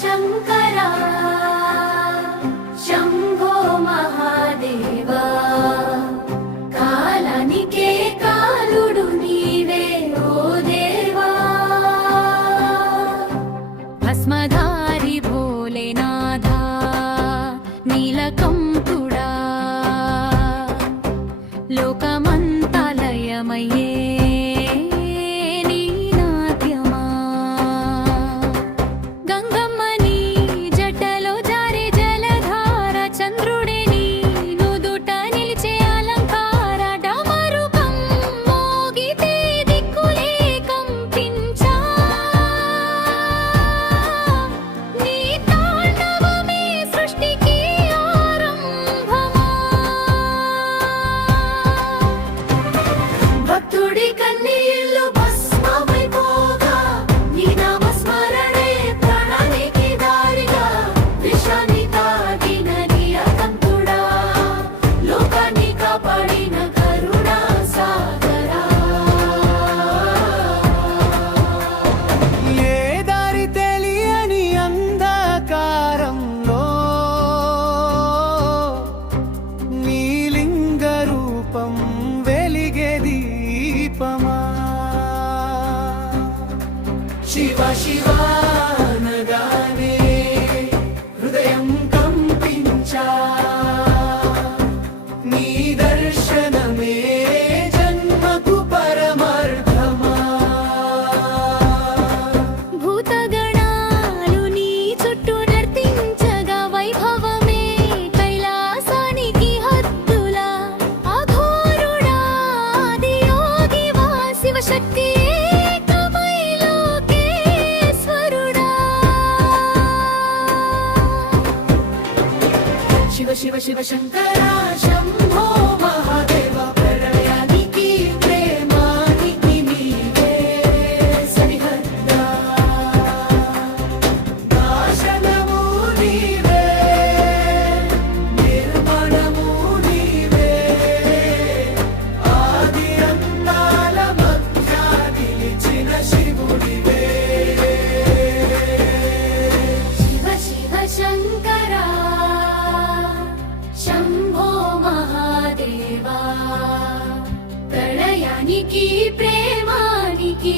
శంకరా శంభో మహాదేవా కాలానికే కాలుడు నీవే ఓ దేవా భస్మధారి భోలేనాథా నీలకంఠుడా లోకమంతా లయమయ్యే శివ శివానగానే హృదయం కంపించా నీ దర్శనమే జన్మకు పరమార్థమా భూతగణాలు నీ చుట్టూ నర్తించగా వైభవమే కైలాసానికి హద్దులా అఘోరుడా ఆది యోగివా శివశక్తి శివ శివ శివ శంకరా శంభో మహాదేవ ప్రళయానికి ప్రేమానికి నీవే సరిహద్దా నాశనము నీవే నిర్మణము నీవే ఆది అంతాల మధ్య నిలిచిన శివుడివే శివ శివ శంకరా శంభో మహాదేవా ప్రళయానికి ప్రేమానికి